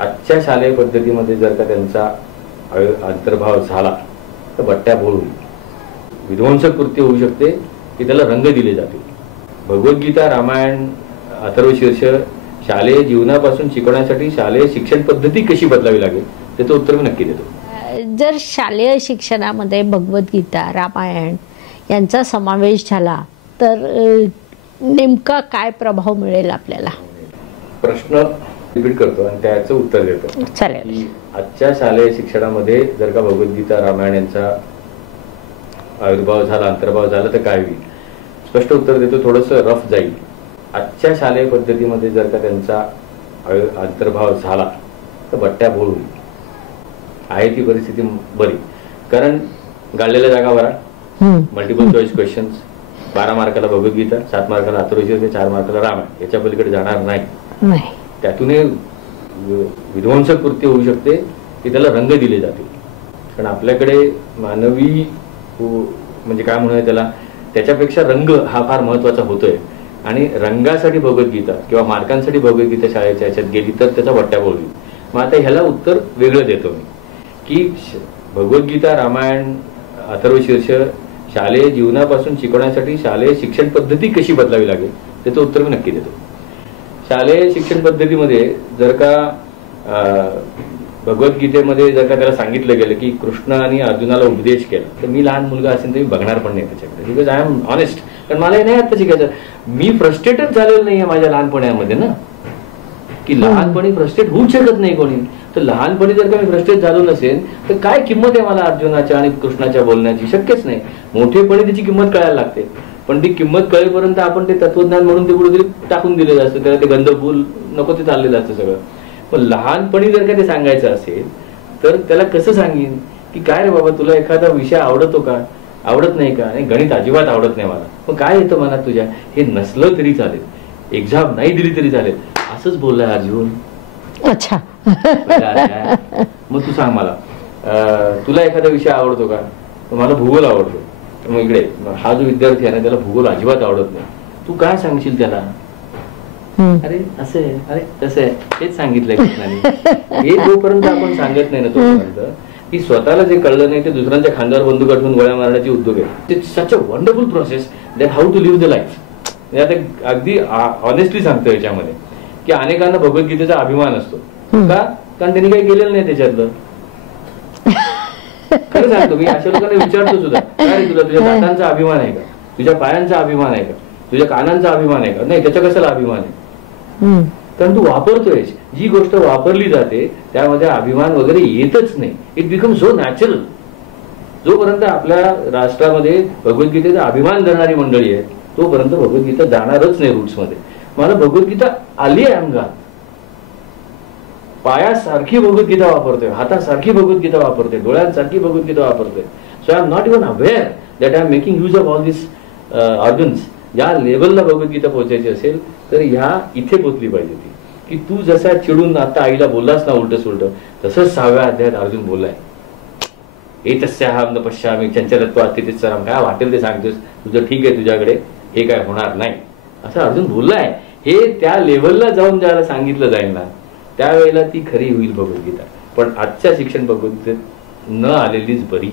आजच्या शालेय पद्धतीमध्ये जर का त्यांचा अंतर्भाव झाला तर बट्ट्याबोळ होईल, विध्वंसक कृत्य होऊ शकते की त्याला रंग दिले जातील. भगवद्गीता, रामायण, अथर्वशीर्ष शालेय जीवनापासून शिकवण्यासाठी शालेय शिक्षण पद्धती कशी बदलावी लागेल त्याचं उत्तर मी नक्की देतो. जर शालेय शिक्षणामध्ये भगवद्गीता, रामायण यांचा समावेश झाला तर नेमका काय प्रभाव मिळेल आपल्याला? प्रश्न रिपीट करतो आणि त्याचं उत्तर देतो. चालेल. आजच्या शालेय शिक्षणामध्ये जर का भगवद्गीता, रामायण यांचा आविर्भाव झाला, अंतर्भाव झाला तर काय होईल? स्पष्ट उत्तर देतो, थोडंसं रफ जाईल. आजच्या शालेय पद्धतीमध्ये जर का त्यांचा अंतर्भाव झाला तर बट्ट्याबोळ होईल. आहे ती परिस्थिती बरी, कारण गाळलेल्या जागा भरा, मल्टिपल चॉईस क्वेश्चन्स, 12 मार्काला भगवद्गीता, 7 मार्काला अथर्वशीर्ष, 4 मार्काला रामायण, याच्या पलीकडे जाणार नाही. त्यातून विध्वंसक कृत्य होऊ शकते की त्याला रंग दिले जातील. कारण आपल्याकडे मानवी म्हणजे काय म्हणूया त्याला, त्याच्यापेक्षा रंग हा फार महत्वाचा होतोय. आणि रंगासाठी भगवद्गीता किंवा मार्कांसाठी भगवद्गीता शाळेच्या ह्याच्यात गेली तर त्याचा बट्ट्याबोळ होईल. मग आता ह्याला उत्तर वेगळं देतो मी की भगवद्गीता, रामायण, अथर्वशीर्ष शालेय जीवनापासून शिकवण्यासाठी शालेय शिक्षण पद्धती कशी बदलावी लागेल त्याचं उत्तर मी नक्की देतो. शालेय शिक्षण पद्धतीमध्ये जर का भगवद्गीतेमध्ये जर का त्याला सांगितलं गेलं की कृष्ण आणि अर्जुनाला उपदेश केला, तर मी लहान मुलगा असेल तर मी बघणार पण नाही त्याच्याकडे, बिकॉज आय एम ऑनेस्ट. कारण मला हे नाही आता शिकायचं. मी फ्रस्ट्रेटेड झालेलं नाहीये माझ्या लहानपणामध्ये ना, की लहानपणी फ्रस्ट्रेट होऊ शकत नाही कोणी. तर लहानपणी जर का मी फ्रस्ट्रेट झालो नसेल तर काय किंमत आहे मला अर्जुनाच्या आणि कृष्णाच्या बोलण्याची? शक्यच नाही. मोठेपणी त्याची किंमत कळायला लागते, पण ती किंमत कळेपर्यंत आपण ते तत्वज्ञान म्हणून ते कुठेतरी टाकून दिलेलं असतं, त्याला ते गंधफूल नको ते चाललेलं असतं सगळं. पण लहानपणी जर का ते सांगायचं असेल तर त्याला कसं सांगेन की काय रे बाबा, तुला एखादा विषय आवडतो का, आवडत नाही का? आणि गणित अजिबात आवडत नाही मला. मग काय येतं मनात तुझ्या? हे नसलं तरी चालेल, एक्झाम नाही दिली तरी चालेल, असंच बोललाय अर्जुन. अच्छा. मग तू सांग मला, तुला एखादा विषय आवडतो का? मला भूगोल आवडतो. मग इकडे हा जो विद्यार्थी आहे ना, त्याला भूगोल अजिबात आवडत नाही. तू काय सांगशील त्याला? अरे असं आहे, अरे तसं आहे, हेच सांगितलंय कृष्णाने. हे जोपर्यंत आपण सांगत नाही ना तोपर्यंत की स्वतःला जे कळलं नाही ते दुसऱ्यांच्या खांद्यावर बंदूक अटकून गोळ्या मारण्याची उद्योग आहे. It's such a wonderful process that how to live the life. आता अगदी ऑनेस्टली सांगतो याच्यामध्ये की अनेकांना भगवद्गीतेचा अभिमान असतो का, कारण त्यांनी काही केलेलं नाही त्याच्यातलं. खरं सांगतो मी, अशा लोकांना विचारतो सुद्धा, काय तुला तुझ्या दातांचा अभिमान आहे का, तुझ्या पायांचा अभिमान आहे का, तुझ्या कानांचा अभिमान आहे का? नाही, त्याचा कशाला अभिमान आहे? कारण तू वापरतोय. जी गोष्ट वापरली जाते त्यामध्ये अभिमान वगैरे येतच नाही. It become so natural. जोपर्यंत आपल्या राष्ट्रामध्ये भगवद्गीतेचा अभिमान धरणारी मंडळी आहे तोपर्यंत भगवद्गीता जाणारच नाही रूट्स मध्ये. मला भगवद्गीता आली आहे अंगात, पायासारखी भगवद्गीता वापरतोय, हातासारखी भगवद्गीता वापरतोय, डोळ्यांसारखी भगवद्गीता वापरतोय. So I am not even aware that I am making use of all this organs. या लेवलला भगवद्गीता पोहोचायची असेल तर ह्या इथे पोचली पाहिजे ती, की तू जसा चिडून आता आईला बोललास ना उलट सुलट, तसंच 6व्या अध्यायात अर्जुन बोललाय, एतस्याहं न पश्यामि चंचलत्वात् स्थितिस्सरं. काय वाटेल ते सांगतोस, तुझं ठीक आहे तुझ्याकडे, हे काय होणार नाही, असं अर्जुन बोललाय. हे त्या लेवलला जाऊन ज्याला सांगितलं जाईल ना त्यावेळेला ती खरी होईल भगवद्गीता. पण आजच्या शिक्षण भगवद्गीतेत न आलेलीच बरी.